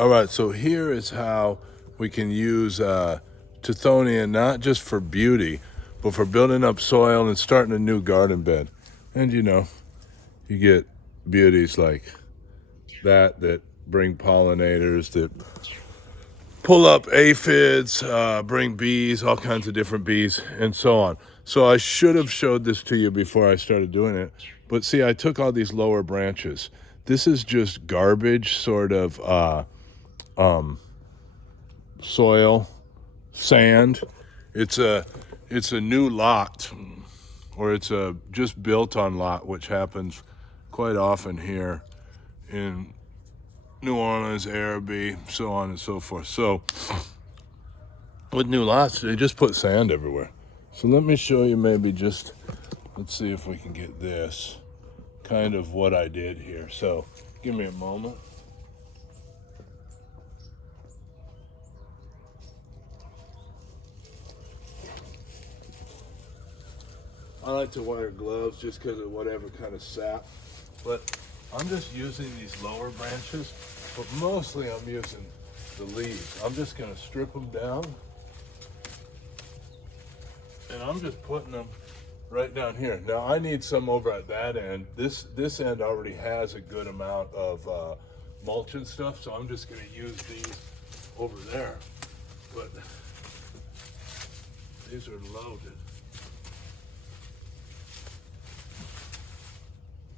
All right, so here is how we can use Tithonia not just for beauty, but for building up soil and starting a new garden bed. And you get beauties like that bring pollinators, that pull up aphids, bring bees, all kinds of different bees, and so on. So I should have showed this to you before I started doing it. But see, I took all these lower branches. This is just garbage, sort of soil, sand. It's a new lot, or it's a just built on lot, which happens quite often here in New Orleans, Araby, so on and so forth. So with new lots, they just put sand everywhere. So let me show you let's see if we can get this, kind of what I did here. So give me a moment. I like to wear gloves just because of whatever kind of sap, but I'm just using these lower branches, but mostly I'm using the leaves. I'm just going to strip them down, and I'm just putting them right down here. Now I need some over at that end. This end already has a good amount of mulch and stuff, so I'm just going to use these over there. But these are loaded.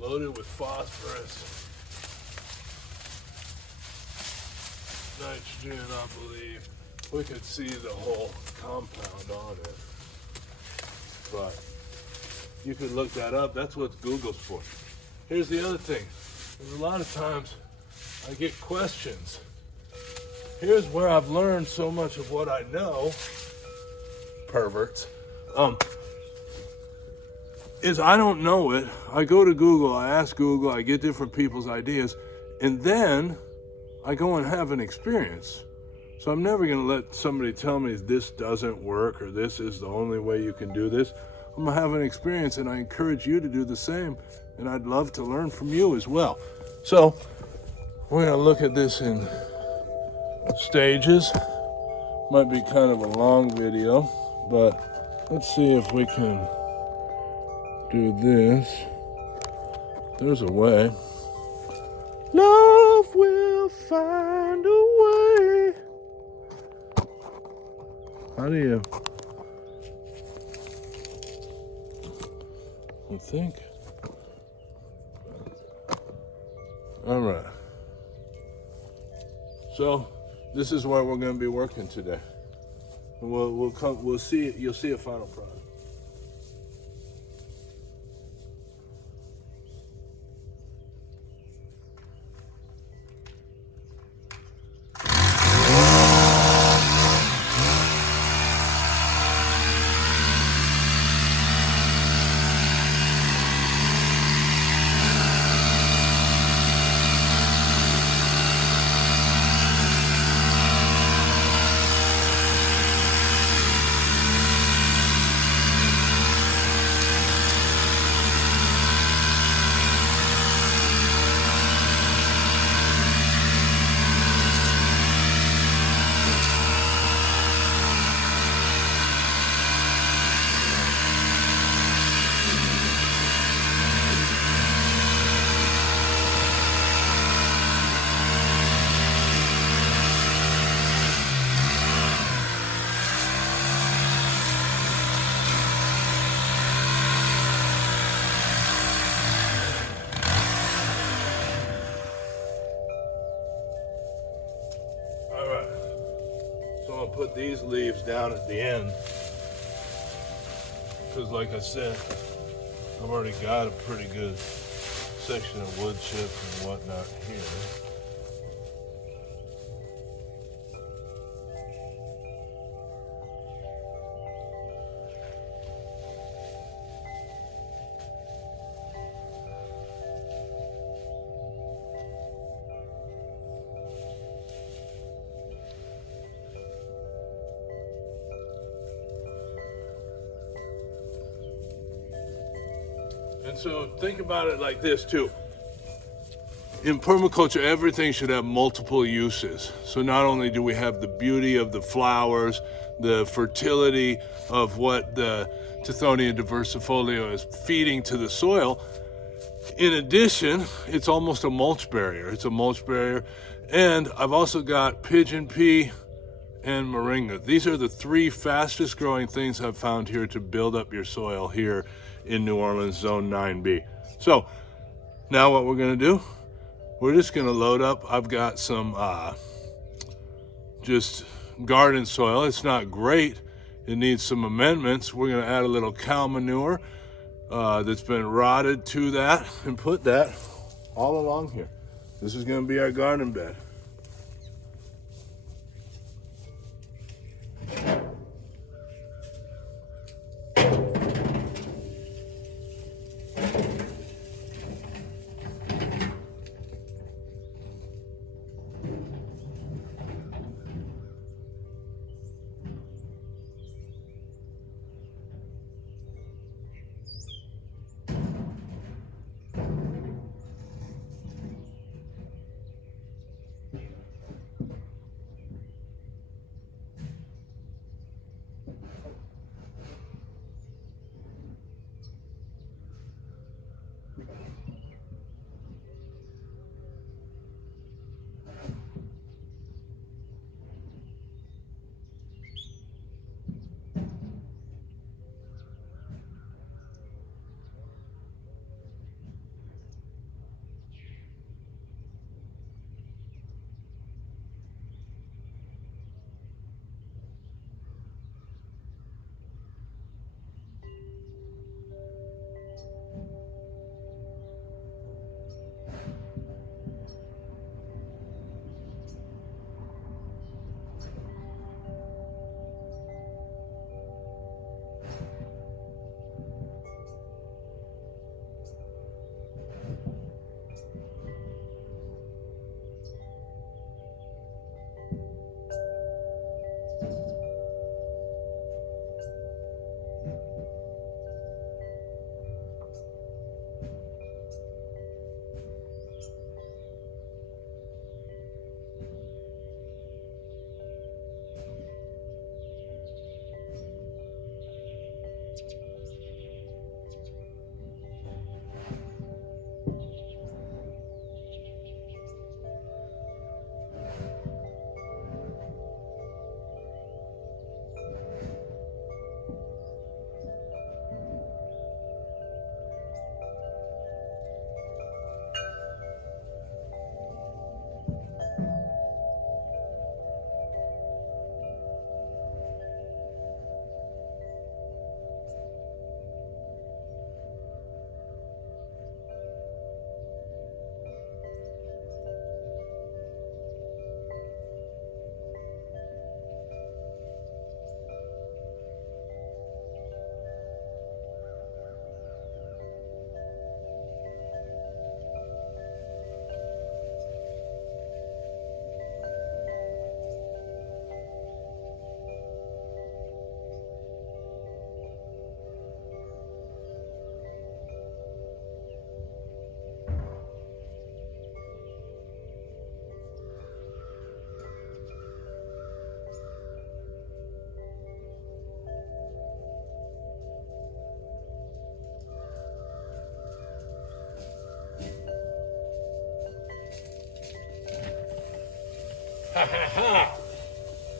Loaded with phosphorus, nitrogen, I believe. We could see the whole compound on it. But you could look that up. That's what Google's for. Here's the other thing. There's a lot of times I get questions. Here's where I've learned so much of what I know, perverts. Is I don't know it. I go to Google, I ask Google, I get different people's ideas, and then I go and have an experience. So I'm never going to let somebody tell me this doesn't work or this is the only way you can do this. I'm going to have an experience, and I encourage you to do the same, and I'd love to learn from you as well. So we're going to look at this in stages. Might be kind of a long video, but let's see if we can do this. There's a way. Love will find a way. How do you think? All right. So this is where we're going to be working today. We'll see. You'll see a final product. Put these leaves down at the end because, like I said, I've already got a pretty good section of wood chip and whatnot here. And so think about it like this too. in permaculture, everything should have multiple uses. So not only do we have the beauty of the flowers, the fertility of what the Tithonia diversifolia is feeding to the soil, in addition, it's almost a mulch barrier. It's a mulch barrier. And I've also got pigeon pea and moringa. These are the 3 fastest growing things I've found here to build up your soil here in New Orleans, Zone 9B. So now what we're gonna do, we're just gonna load up. I've got some just garden soil. It's not great. It needs some amendments. We're gonna add a little cow manure that's been rotted to that and put that all along here. This is gonna be our garden bed.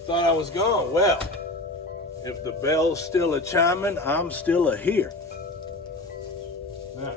Thought I was gone. Well, if the bell's still a chiming, I'm still a here. Now,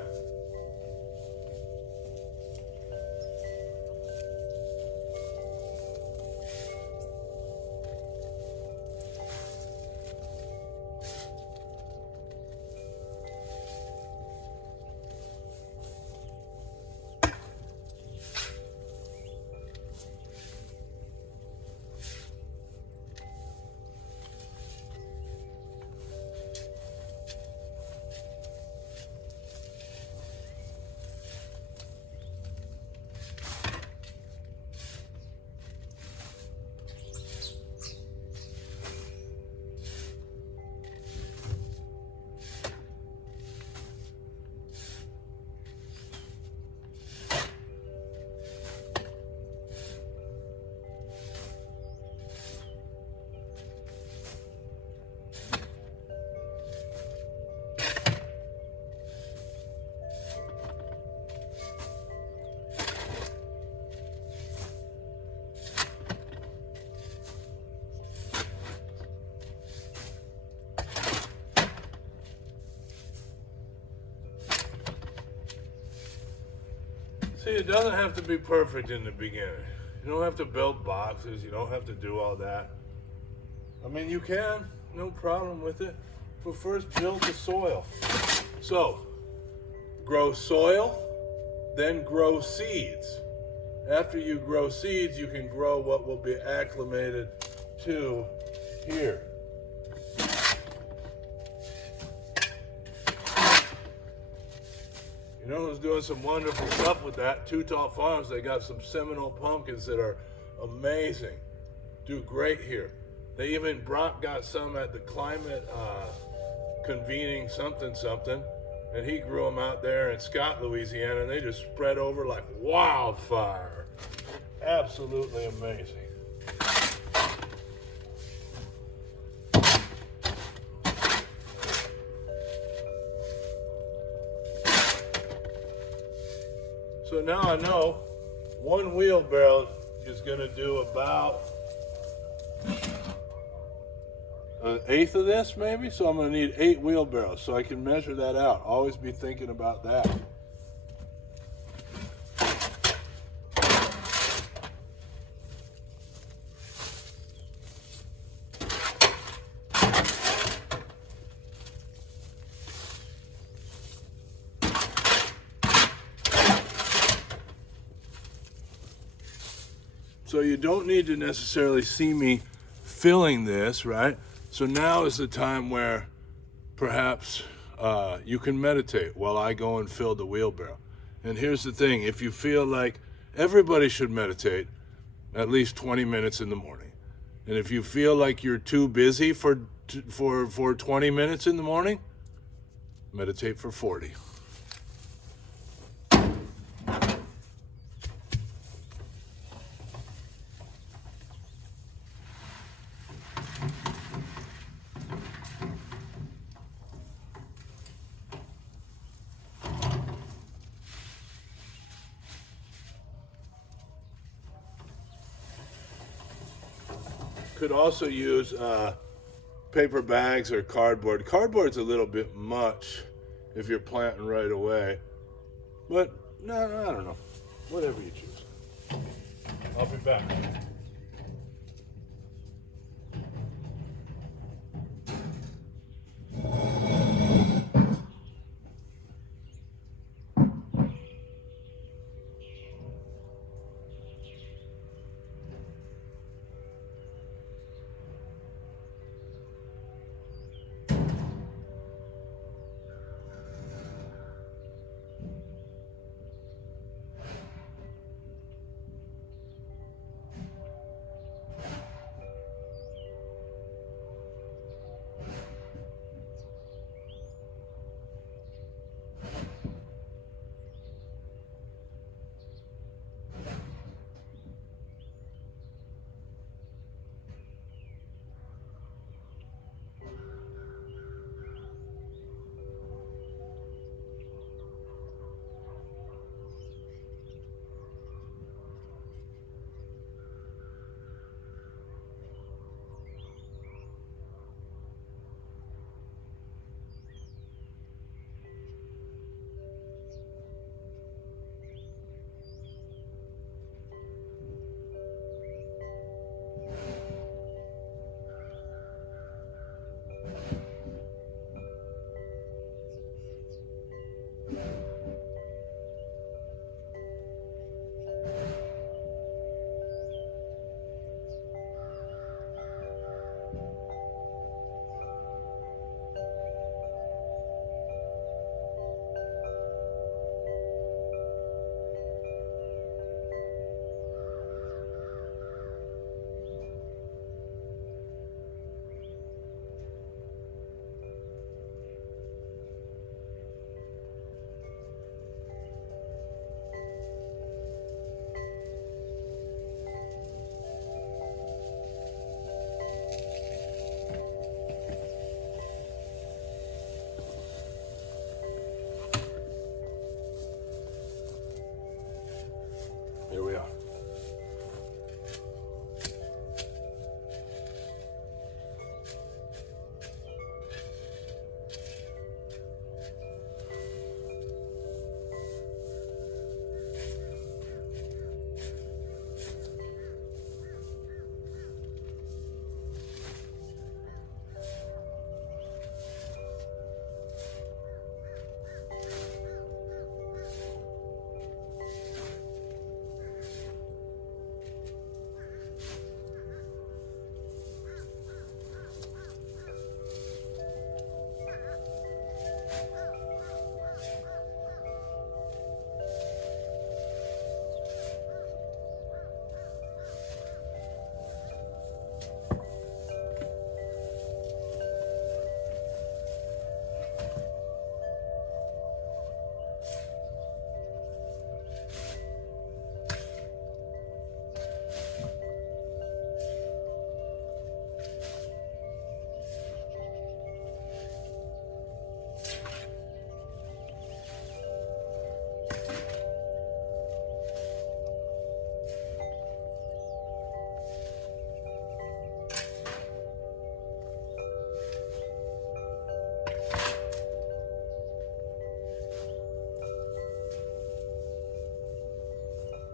See, it doesn't have to be perfect in the beginning. You don't have to build boxes. You don't have to do all that. I mean, you can, no problem with it. But first, build the soil. So, grow soil, then grow seeds. After you grow seeds, you can grow what will be acclimated to here. You know who's doing some wonderful stuff with that? Too Tall Farms. They got some Seminole pumpkins that are amazing. Do great here. They even, Brock got some at the climate convening something, and he grew them out there in Scott, Louisiana, and they just spread over like wildfire. Absolutely amazing. So now I know one wheelbarrow is going to do about an eighth of this, maybe. So I'm going to need 8 wheelbarrows, so I can measure that out. Always be thinking about that. So you don't need to necessarily see me filling this, right? So now is the time where perhaps you can meditate while I go and fill the wheelbarrow. And here's the thing, if you feel like everybody should meditate at least 20 minutes in the morning. And if you feel like you're too busy for 20 minutes in the morning, meditate for 40. Could also use paper bags or cardboard. Cardboard's a little bit much if you're planting right away, but no, I don't know. Whatever you choose. I'll be back.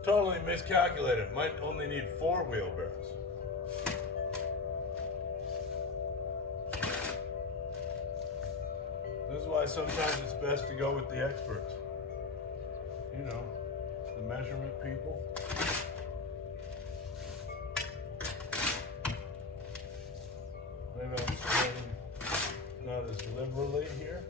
totally miscalculated. Might only need 4 wheelbarrows. This is why sometimes it's best to go with the experts. You know, the measurement people. Maybe I'm spreading not as liberally here.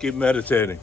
Keep meditating.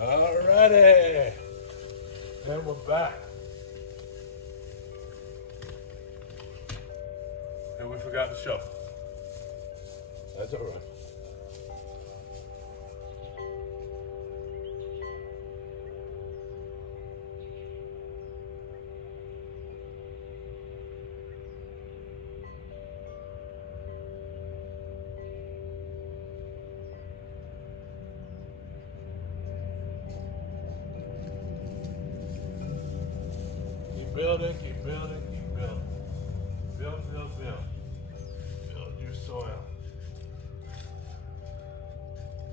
Alrighty, and we're back. And we forgot to shovel. That's all right. Keep building, keep building, keep building. Build, build, build. Build your soil.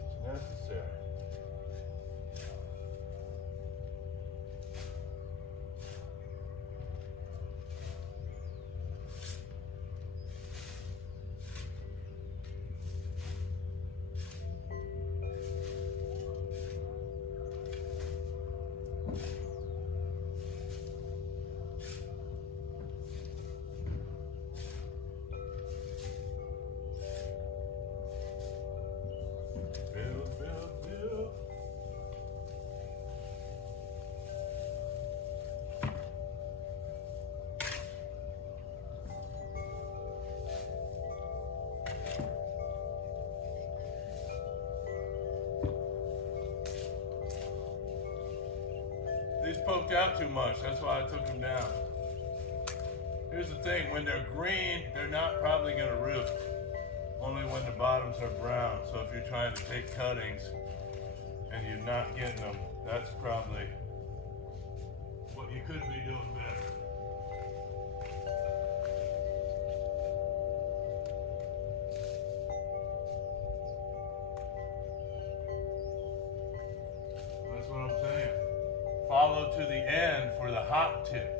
It's necessary. poked out too much. That's why I took them down. Here's the thing, when they're green, they're not probably gonna root. Only when the bottoms are brown. So if you're trying to take cuttings and you're not getting them, that's probably what you could be doing better. That's what I'm saying. Follow to the end for the hot tips.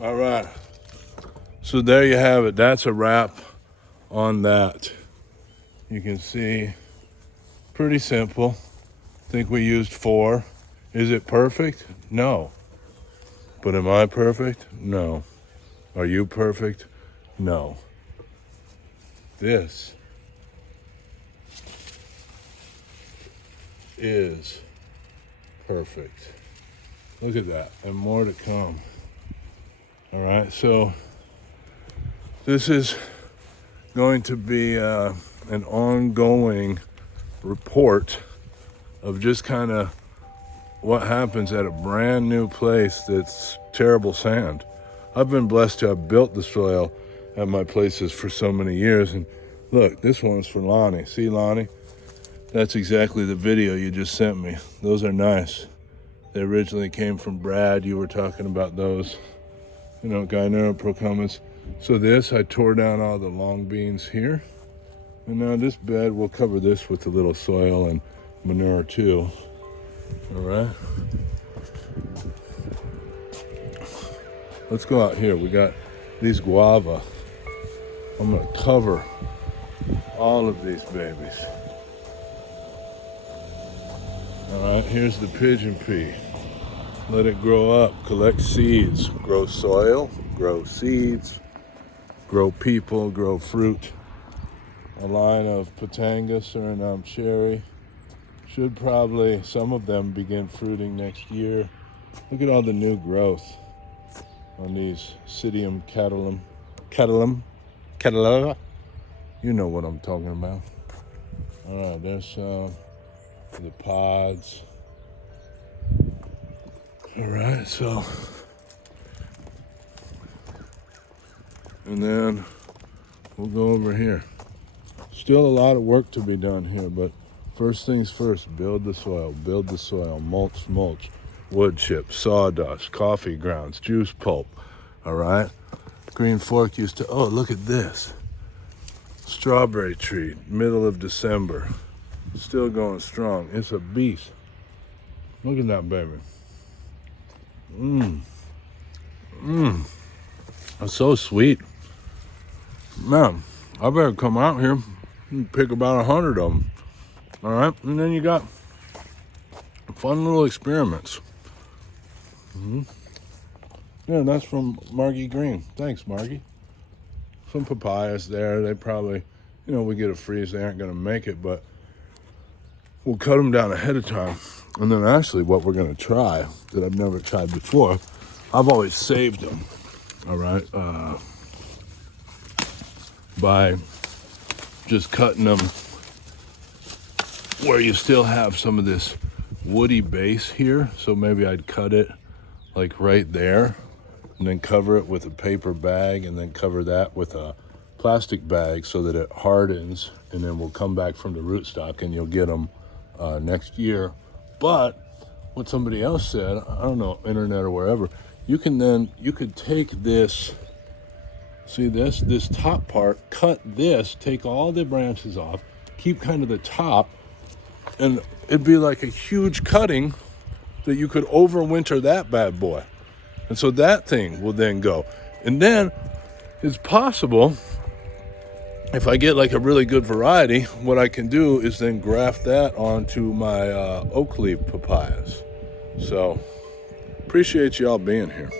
All right, so there you have it. That's a wrap on that. You can see, pretty simple. I think we used 4. Is it perfect? No. But am I perfect? No. Are you perfect? No. This is perfect. Look at that, and more to come. All right, so this is going to be an ongoing report of just kind of what happens at a brand new place that's terrible sand. I've been blessed to have built the soil at my places for so many years. And look, this one's for Lonnie. See, Lonnie? That's exactly the video you just sent me. Those are nice. They originally came from Brad. You were talking about those. You know, Guinera procumbens. So this, I tore down all the long beans here. And now this bed, we'll cover this with a little soil and manure too. All right. Let's go out here. We got these guava. I'm gonna cover all of these babies. All right, here's the pigeon pea. Let it grow up, collect seeds, grow soil, grow seeds, grow people, grow fruit. A line of Patanga, Suriname cherry. Should probably, some of them begin fruiting next year. Look at all the new growth on these Psidium catalum. You know what I'm talking about. All right, there's the pods. All right, so, and then we'll go over here. Still a lot of work to be done here, but first things first, build the soil, mulch, wood chips, sawdust, coffee grounds, juice pulp, all right? Green Fork used to, oh, look at this. Strawberry tree, middle of December. Still going strong. It's a beast. Look at that baby. It's so sweet. Man, I better come out here and pick about 100 of them. All right, and then you got fun little experiments. Yeah, that's from Margie Green. Thanks, Margie. Some papayas there. They probably, we get a freeze. They aren't going to make it, but we'll cut them down ahead of time. And then actually what we're going to try that I've never tried before, I've always saved them, all right, by just cutting them where you still have some of this woody base here. So maybe I'd cut it like right there and then cover it with a paper bag and then cover that with a plastic bag so that it hardens, and then we'll come back from the rootstock and you'll get them next year. But what somebody else said, I don't know, internet or wherever, you could take this, see this top part, cut this, take all the branches off, keep kind of the top, and it'd be like a huge cutting that you could overwinter that bad boy. And so that thing will then go. And then it's possible, if I get like a really good variety, what I can do is then graft that onto my oak leaf papayas. So appreciate y'all being here.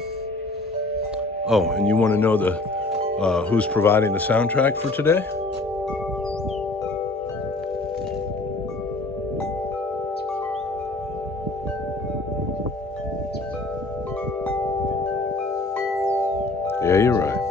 Oh, and you want to know who's providing the soundtrack for today? Yeah, you're right.